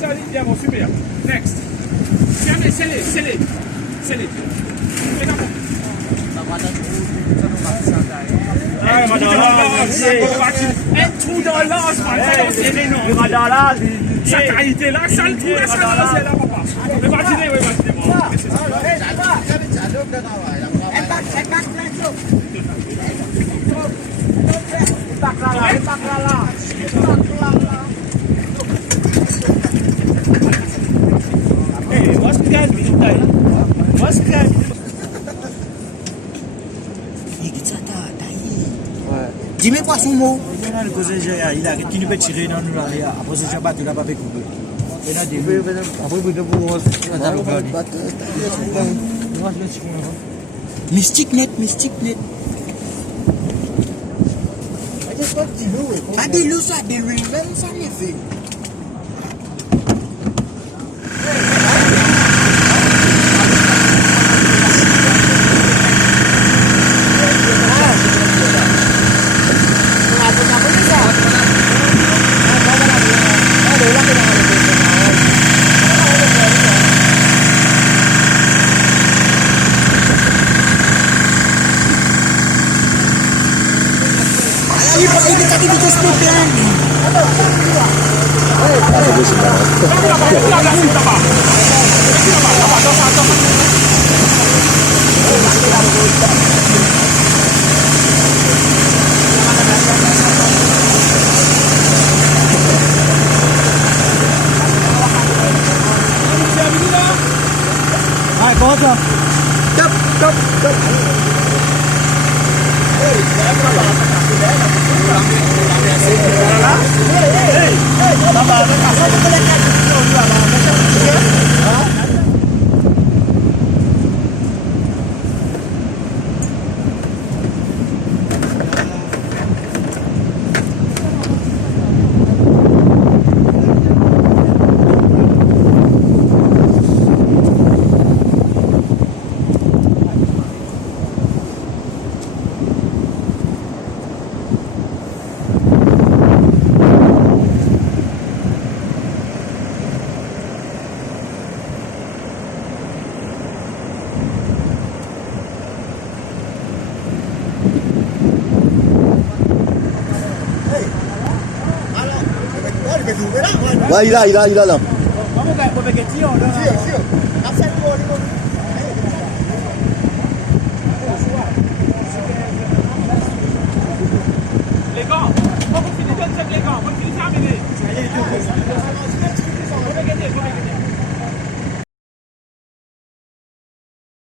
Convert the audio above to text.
ça, bien, super. Next. C'est les. Ça qualité là, ça le trou, là, ça c'est là, papa. Mais imaginez, Dis-moi quoi son mot? Il a continué à tirer dans nous là. Après, c'est pas tout là, pas fait couper. Il a des après, vous devez Mystique net. Pas des loups, ça, des loups, même ça n'est fait. Ouais, il a là. Les gars, on va finir de check les gars, on va finir de terminer.